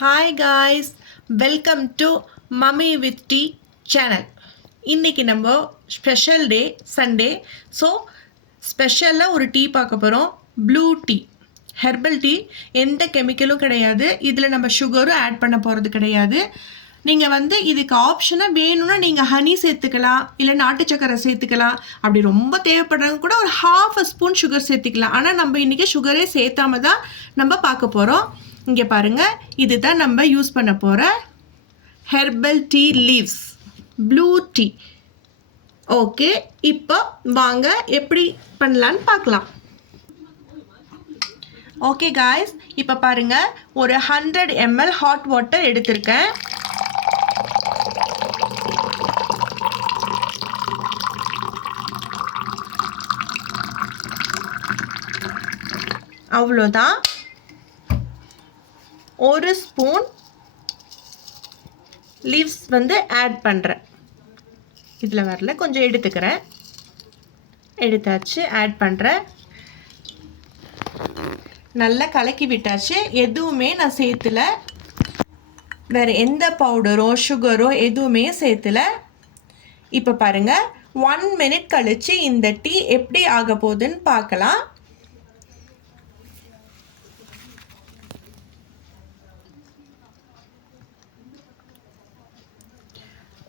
Hi guys, welcome to mummy with tea channel. இன்றைக்கி நம்ம special day Sunday. So ஸ்பெஷலாக ஒரு டீ பார்க்க போகிறோம். Blue tea, herbal tea. எந்த கெமிக்கலும் கிடையாது. இதில் நம்ம சுகரும் ஆட் பண்ண போகிறது கிடையாது. நீங்கள் இதுக்கு ஆப்ஷனாக வேணும்னா நீங்கள் ஹனி சேர்த்துக்கலாம், இல்லை நாட்டு சக்கரை சேர்த்துக்கலாம். அப்படி ரொம்ப தேவைப்படுறவங்க கூட ஒரு ½ ஸ்பூன் சுகர் சேர்த்துக்கலாம். ஆனால் நம்ம இன்றைக்கி சுகரே சேர்த்தாம தான் நம்ம பார்க்க போகிறோம். இங்கே பாருங்கள், இதுதான் நம்ம யூஸ் பண்ண போகிற herbal tea leaves, blue tea. Okay, இப்போ வாங்க எப்படி பண்ணலான்னு பார்க்கலாம். ஓகே காய்ஸ், இப்போ பாருங்கள், ஒரு 100 ml ஹாட் வாட்டர் எடுத்திருக்கேன். அவ்வளோதான். ஒரு ஸ்பூன் லீவ்ஸ் ஆட் பண்ணுறேன். இதில் வரல, கொஞ்சம் எடுத்துக்கிறேன். எடுத்தாச்சு, ஆட் பண்ணுறேன். நல்லா கலக்கி விட்டாச்சு. எதுவுமே நான் சேர்த்துல, வேறு எந்த பவுடரோ சுகரோ எதுவுமே சேர்த்துல. இப்போ பாருங்கள், 1 மினிட் கழித்து இந்த டீ எப்படி ஆக போகுதுன்னு பார்க்கலாம்.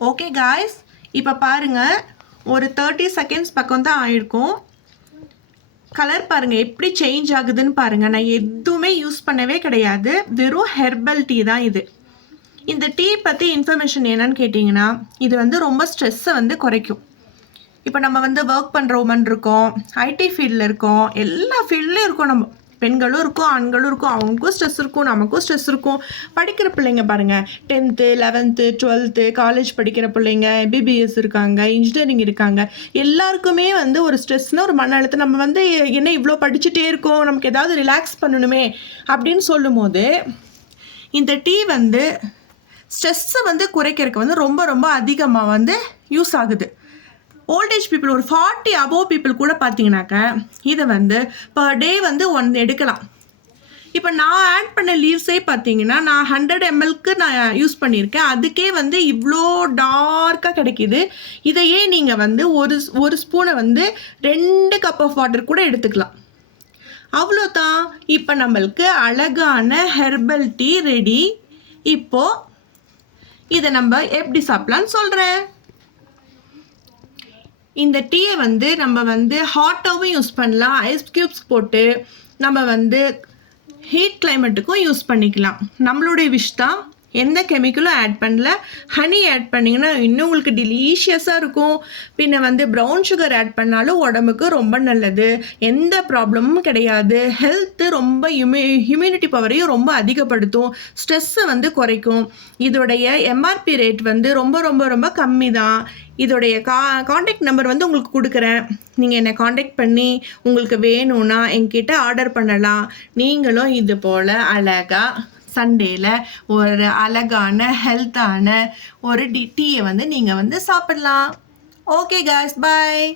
ஓகே காய்ஸ், இப்போ பாருங்கள், ஒரு 30 செகண்ட்ஸ் பக்கம் தான் ஆயிருக்கும். கலர் பாருங்கள் எப்படி சேஞ்ச் ஆகுதுன்னு பாருங்கள். நான் எதுவுமே யூஸ் பண்ணவே கிடையாது, வெறும் ஹெர்பல் டீ தான் இது. இந்த டீ பற்றி இன்ஃபர்மேஷன் என்னன்னு கேட்டிங்கன்னா, இது ரொம்ப ஸ்ட்ரெஸ்ஸை குறைக்கும். இப்போ நம்ம ஒர்க் பண்ணுற உமன் இருக்கோம், ஐடி ஃபீல்டில் இருக்கோம், எல்லா ஃபீல்ட்லேயும் இருக்கோம். நம்ம பெண்களும் இருக்கும், ஆண்களும் இருக்கும். அவங்களுக்கும் ஸ்ட்ரெஸ் இருக்கும், நமக்கும் ஸ்ட்ரெஸ் இருக்கும். படிக்கிற பிள்ளைங்க பாருங்கள், 10th 11th 12th காலேஜ் படிக்கிற பிள்ளைங்க, எம்பிபிஎஸ் இருக்காங்க, இன்ஜினியரிங் இருக்காங்க. எல்லாருக்குமே ஒரு ஸ்ட்ரெஸ்னால் ஒரு மன அழுத்தம். நம்ம என்ன இவ்வளோ படிச்சுட்டே இருக்கோம், நமக்கு ஏதாவது ரிலாக்ஸ் பண்ணணுமே அப்படின்னு சொல்லும் போது இந்த டீ ஸ்ட்ரெஸ்ஸை குறைக்கிறதுக்கு ரொம்ப ரொம்ப அதிகமாக யூஸ் ஆகுது. ஓல்டேஜ் பீப்புள், ஒரு 40 above பீப்புள் கூட பார்த்தீங்கன்னாக்க இதை பர் டே 1 எடுக்கலாம். இப்போ நான் ஆட் பண்ண லீவ்ஸே பார்த்தீங்கன்னா, நான் 100 mlக்கு நான் யூஸ் பண்ணியிருக்கேன். அதுக்கே இவ்வளோ டார்க்காக கிடைக்கிது. இதையே நீங்கள் ஒரு ஸ்பூனை 2 கப் ஆஃப் வாட்டர் கூட எடுத்துக்கலாம். அவ்வளோதான். இப்போ நம்மளுக்கு அழகான ஹெர்பல் டீ ரெடி. இப்போது இதை நம்ம எப்படி சாப்பிட்லான்னு சொல்கிறேன். இந்த டீயை நம்ம ஹாட்டாகவும் யூஸ் பண்ணலாம், ஐஸ் க்யூப்ஸ் போட்டு நம்ம ஹீட் கிளைமேட்டுக்கும் யூஸ் பண்ணிக்கலாம். நம்மளுடைய விஷ் தான். எந்த கெமிக்கலும் ஆட் பண்ணல. ஹனி ஆட் பண்ணிங்கன்னா இன்னும் உங்களுக்கு டெலிஷியஸாக இருக்கும். பின்ன ப்ரௌன் சுகர் ஆட் பண்ணாலும் உடம்புக்கு ரொம்ப நல்லது. எந்த ப்ராப்ளமும் கிடையாது. ஹெல்த்து ரொம்ப ஹியூமினிட்டி பவரையும் ரொம்ப அதிகப்படுத்தும். ஸ்ட்ரெஸ்ஸை குறைக்கும். இதோடைய எம்ஆர்பி ரேட் ரொம்ப ரொம்ப ரொம்ப கம்மி தான். இதோடைய காண்டாக்ட் நம்பர் உங்களுக்கு கொடுக்குறேன். நீங்கள் என்னை காண்டாக்ட் பண்ணி உங்களுக்கு வேணும்னா என்கிட்ட ஆர்டர் பண்ணலாம். நீங்களும் இது போல் அழகாக சண்டேல ஒரு அழகான ஹெல்த்தான ஒரு டீயை நீங்கள் சாப்பிடலாம். ஓகே காய்ஸ், பாய்.